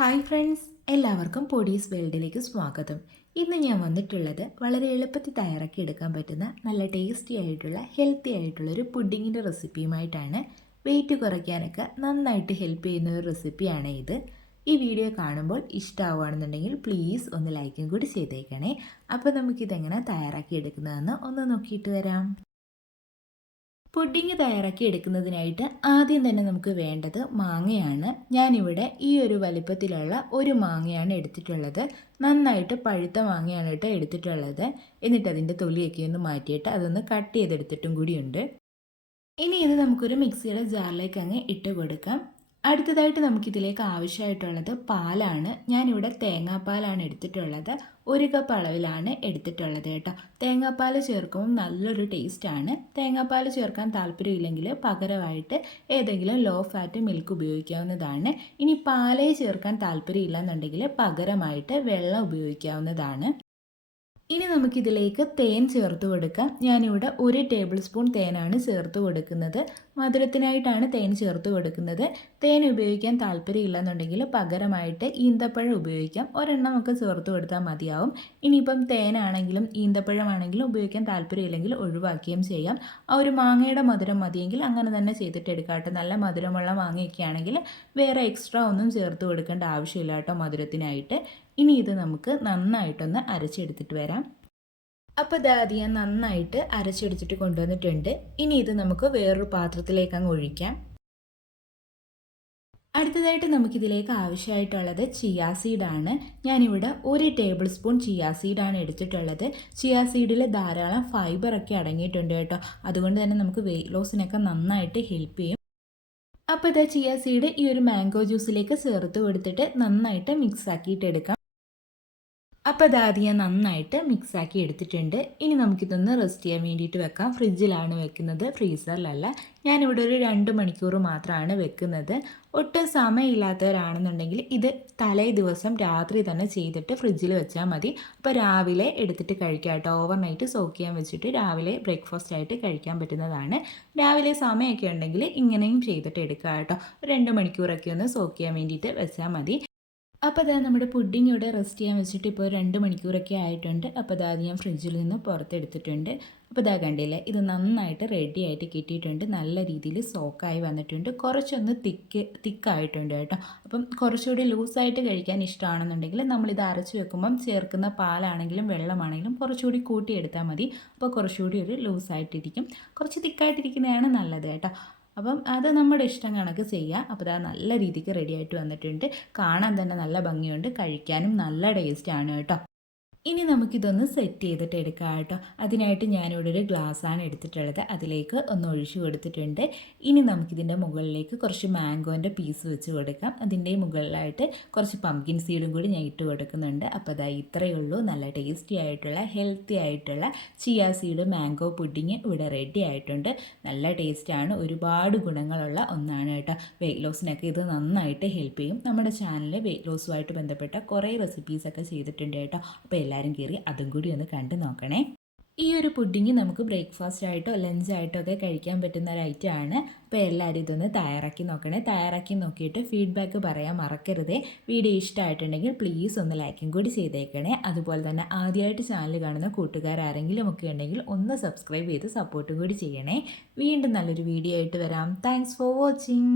Hi friends, എല്ലാവർക്കും പൊടീസ് വേൾഡിലേക്ക് സ്വാഗതം. ഇന്ന് ഞാൻ വന്നിട്ടുള്ളത് വളരെ എളുപ്പത്തിൽ തയ്യാറാക്കി എടുക്കാൻ പറ്റുന്ന നല്ല ടേസ്റ്റി ആയിട്ടുള്ള ഹെൽത്തി ആയിട്ടുള്ള ഒരു പുഡിങ്ങിൻ്റെ റെസിപ്പിയുമായിട്ടാണ്. വെയിറ്റ് കുറയ്ക്കാനൊക്കെ നന്നായിട്ട് ഹെൽപ്പ് ചെയ്യുന്ന ഒരു റെസിപ്പിയാണ് ഇത്. ഈ വീഡിയോ കാണുമ്പോൾ ഇഷ്ടമാവുകയാണെന്നുണ്ടെങ്കിൽ പ്ലീസ് ഒന്ന് ലൈക്കും കൂടി ചെയ്തേക്കണേ. അപ്പോൾ നമുക്കിതെങ്ങനെ തയ്യാറാക്കി എടുക്കുന്നതെന്ന് ഒന്ന് നോക്കിയിട്ട് വരാം. പുഡിങ് തയ്യാറാക്കി എടുക്കുന്നതിനായിട്ട് ആദ്യം തന്നെ നമുക്ക് വേണ്ടത് മാങ്ങയാണ്. ഞാനിവിടെ ഈ ഒരു വലിപ്പത്തിലുള്ള ഒരു മാങ്ങയാണ് എടുത്തിട്ടുള്ളത്. നന്നായിട്ട് പഴുത്ത മാങ്ങയാണ് കേട്ടോ എടുത്തിട്ടുള്ളത്. എന്നിട്ട് അതിൻ്റെ തൊലിയൊക്കെ ഒന്ന് മാറ്റിയിട്ട് അതൊന്ന് കട്ട് ചെയ്തെടുത്തിട്ടും കൂടിയുണ്ട്. ഇനി ഇത് നമുക്കൊരു മിക്സിയുടെ ജാറിലേക്ക് അങ്ങ് ഇട്ട് കൊടുക്കാം. അടുത്തതായിട്ട് നമുക്കിതിലേക്ക് ആവശ്യമായിട്ടുള്ളത് പാലാണ്. ഞാനിവിടെ തേങ്ങാപ്പാലാണ് എടുത്തിട്ടുള്ളത്. 1 കപ്പ് അളവിലാണ് എടുത്തിട്ടുള്ളത് കേട്ടോ. തേങ്ങാപ്പാൽ ചേർക്കുമ്പോൾ നല്ലൊരു ടേസ്റ്റാണ്. തേങ്ങാപ്പാൽ ചേർക്കാൻ താല്പര്യമില്ലെങ്കിൽ പകരമായിട്ട് ഏതെങ്കിലും ലോ ഫാറ്റ് മിൽക്ക് ഉപയോഗിക്കാവുന്നതാണ്. ഇനി പാലേ ചേർക്കാൻ താല്പര്യമില്ല എന്നുണ്ടെങ്കിൽ പകരമായിട്ട് വെള്ളം ഉപയോഗിക്കാവുന്നതാണ്. ഇനി നമുക്കിതിലേക്ക് തേൻ ചേർത്ത് കൊടുക്കാം. ഞാനിവിടെ 1 ടേബിൾ സ്പൂൺ തേനാണ് ചേർത്ത് കൊടുക്കുന്നത്. മധുരത്തിനായിട്ടാണ് തേൻ ചേർത്ത് കൊടുക്കുന്നത്. തേൻ ഉപയോഗിക്കാൻ താല്പര്യമില്ല എന്നുണ്ടെങ്കിൽ പകരമായിട്ട് ഈന്തപ്പഴം ഉപയോഗിക്കാം. ഒരെണ്ണം ഒക്കെ ചേർത്ത് കൊടുത്താൽ മതിയാവും. ഇനിയിപ്പം തേനാണെങ്കിലും ഈന്തപ്പഴമാണെങ്കിലും ഉപയോഗിക്കാൻ താല്പര്യമില്ലെങ്കിൽ ഒഴിവാക്കുകയും ചെയ്യാം. ആ ഒരു മാങ്ങയുടെ മധുരം മതിയെങ്കിൽ അങ്ങനെ തന്നെ ചെയ്തിട്ട് എടുക്കാട്ടെ. നല്ല മധുരമുള്ള മാങ്ങയൊക്കെ ആണെങ്കിൽ വേറെ എക്സ്ട്രാ ഒന്നും ചേർത്ത് കൊടുക്കേണ്ട ആവശ്യമില്ല കേട്ടോ മധുരത്തിനായിട്ട്. ഇനി ഇത് നമുക്ക് നന്നായിട്ടൊന്ന് അരച്ചെടുത്തിട്ട് വരാം. അപ്പോൾ ഇത് ഞാൻ നന്നായിട്ട് അരച്ചെടുത്തിട്ട് കൊണ്ടുവന്നിട്ടുണ്ട്. ഇനി ഇത് നമുക്ക് വേറൊരു പാത്രത്തിലേക്ക് അങ്ങ് ഒഴിക്കാം. അടുത്തതായിട്ട് നമുക്കിതിലേക്ക് ആവശ്യമായിട്ടുള്ളത് ചിയാ സീഡാണ്. ഞാനിവിടെ 1 ടേബിൾ സ്പൂൺ ചിയാ സീഡാണ് എടുത്തിട്ടുള്ളത്. ചിയാ സീഡിൽ ധാരാളം ഫൈബറൊക്കെ അടങ്ങിയിട്ടുണ്ട് കേട്ടോ. അതുകൊണ്ട് തന്നെ നമുക്ക് വെയിറ്റ് ലോസിനൊക്കെ നന്നായിട്ട് ഹെൽപ്പ് ചെയ്യും. അപ്പോൾ ചിയാ സീഡ് ഈ ഒരു മാംഗോ ജ്യൂസിലേക്ക് ചേർത്ത് കൊടുത്തിട്ട് നന്നായിട്ട് മിക്സ് ആക്കിയിട്ട് എടുക്കാം. അപ്പോൾ ഞാൻ നന്നായിട്ട് മിക്സാക്കി എടുത്തിട്ടുണ്ട്. ഇനി നമുക്കിതൊന്ന് റെസ്റ്റ് ചെയ്യാൻ വേണ്ടിയിട്ട് വെക്കാം. ഫ്രിഡ്ജിലാണ് വെക്കുന്നത്, ഫ്രീസറിലല്ല. ഞാനിവിടെ ഒരു 2 മണിക്കൂർ മാത്രമാണ് വെക്കുന്നത്. ഒട്ടും സമയമില്ലാത്തവരാണെന്നുണ്ടെങ്കിൽ ഇത് തലേ ദിവസം രാത്രി തന്നെ ചെയ്തിട്ട് ഫ്രിഡ്ജിൽ വെച്ചാൽ മതി. അപ്പോൾ രാവിലെ എടുത്തിട്ട് കഴിക്കാം കേട്ടോ. ഓവർനൈറ്റ് സോക്ക് ചെയ്യാൻ വെച്ചിട്ട് രാവിലെ ബ്രേക്ക്ഫാസ്റ്റ് ആയിട്ട് കഴിക്കാൻ പറ്റുന്നതാണ്. രാവിലെ സമയമൊക്കെ ഉണ്ടെങ്കിൽ ഇങ്ങനെയും ചെയ്തിട്ട് എടുക്കാം കേട്ടോ. 2 മണിക്കൂറൊക്കെ ഒന്ന് സോക്ക് ചെയ്യാൻ വേണ്ടിയിട്ട് വെച്ചാൽ മതി. അപ്പോൾ നമ്മുടെ പുഡിംഗ് ഇവിടെ റെസ്റ്റ് ചെയ്യാൻ വെച്ചിട്ട് ഇപ്പോൾ 2 മണിക്കൂറൊക്കെ ആയിട്ടുണ്ട്. അപ്പോൾ ഞാൻ ഫ്രിഡ്ജിൽ നിന്ന് പുറത്തെടുത്തിട്ടുണ്ട്. അപ്പോൾ കണ്ടില്ലേ, ഇത് നന്നായിട്ട് റെഡി ആയിട്ട് കിട്ടിയിട്ടുണ്ട്. നല്ല രീതിയിൽ സോക്കായി വന്നിട്ടുണ്ട്. കുറച്ചൊന്ന് തിക്കായിട്ടുണ്ട് കേട്ടോ. അപ്പം കുറച്ചുകൂടി ലൂസായിട്ട് കഴിക്കാൻ ഇഷ്ടമാണെന്നുണ്ടെങ്കിൽ നമ്മളിത് അരച്ച് വെക്കുമ്പം ചേർക്കുന്ന പാലാണെങ്കിലും വെള്ളമാണെങ്കിലും കുറച്ചുകൂടി കൂട്ടിയെടുത്താൽ മതി. അപ്പോൾ കുറച്ചുകൂടി ഒരു ലൂസായിട്ടിരിക്കും. കുറച്ച് തിക്കായിട്ടിരിക്കുന്നതാണ് നല്ലത് കേട്ടോ. അപ്പം അത് നമ്മുടെ ഇഷ്ടം കണക്ക് ചെയ്യുക. അപ്പോൾ നല്ല രീതിക്ക് റെഡി ആയിട്ട് വന്നിട്ടുണ്ട്. കാണാൻ തന്നെ നല്ല ഭംഗിയുണ്ട്, കഴിക്കാനും നല്ല ടേസ്റ്റാണ് കേട്ടോ. ഇനി നമുക്കിതൊന്ന് സെറ്റ് ചെയ്തിട്ട് എടുക്കാം കേട്ടോ. അതിനായിട്ട് ഞാനിവിടെ ഒരു ഗ്ലാസ്സാണ് എടുത്തിട്ടുള്ളത്. അതിലേക്ക് ഒന്ന് ഒഴിച്ചു കൊടുത്തിട്ടുണ്ട്. ഇനി നമുക്കിതിൻ്റെ മുകളിലേക്ക് കുറച്ച് മാംഗോൻ്റെ പീസ് വെച്ച് കൊടുക്കാം. അതിൻ്റെ മുകളിലായിട്ട് കുറച്ച് പംകിൻ സീഡും കൂടി ഞാൻ ഇട്ട് കൊടുക്കുന്നുണ്ട്. അപ്പോൾ ഇത്രയേ ഉള്ളൂ. നല്ല ടേസ്റ്റി ആയിട്ടുള്ള ഹെൽത്തി ആയിട്ടുള്ള ചിയാ സീഡ് മാംഗോ പുഡിങ് ഇവിടെ റെഡി ആയിട്ടുണ്ട്. നല്ല ടേസ്റ്റാണ്, ഒരുപാട് ഗുണങ്ങളുള്ള ഒന്നാണ് കേട്ടോ. വെയിറ്റ് ലോസിനൊക്കെ ഇത് നന്നായിട്ട് ഹെൽപ്പ് ചെയ്യും. നമ്മുടെ ചാനലിൽ വെയിറ്റ് ലോസുമായിട്ട് ബന്ധപ്പെട്ട കുറേ റെസിപ്പീസൊക്കെ ചെയ്തിട്ടുണ്ട് കേട്ടോ. അപ്പോൾ എല്ലാവരും കയറി അതും കൂടി ഒന്ന് കണ്ടു നോക്കണേ. ഈ ഒരു പുഡിങ് നമുക്ക് ബ്രേക്ക്ഫാസ്റ്റ് ആയിട്ടോ ലഞ്ചായിട്ടോ ഒക്കെ കഴിക്കാൻ പറ്റുന്ന ഒരു ഐറ്റം ആണ്. അപ്പോൾ എല്ലാവരും ഇതൊന്ന് തയ്യാറാക്കി നോക്കണേ. തയ്യാറാക്കി നോക്കിയിട്ട് ഫീഡ്ബാക്ക് പറയാൻ മറക്കരുതേ. വീഡിയോ ഇഷ്ടമായിട്ടുണ്ടെങ്കിൽ പ്ലീസ് ഒന്ന് ലൈക്കും കൂടി ചെയ്തേക്കണേ. അതുപോലെ തന്നെ ആദ്യമായിട്ട് ചാനൽ കാണുന്ന കൂട്ടുകാരാരെങ്കിലും ഒക്കെ ഉണ്ടെങ്കിൽ ഒന്ന് സബ്സ്ക്രൈബ് ചെയ്ത് സപ്പോർട്ടും കൂടി ചെയ്യണേ. വീണ്ടും നല്ലൊരു വീഡിയോ ആയിട്ട് വരാം. Thanks for watching.